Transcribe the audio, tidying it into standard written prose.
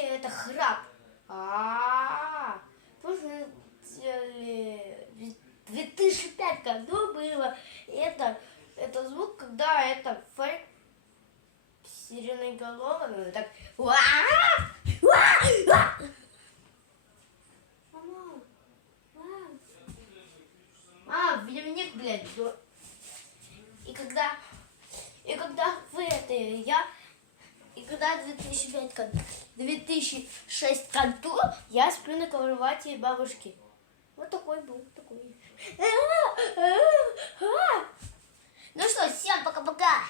это храп. Тоже в 2005 году было. Это звук, когда это фейк сиреноголовый, так. Дневник, блядь. И когда когда 2006 году я сплю на кровати бабушки. Вот такой был, такой. Ну что, всем пока-пока.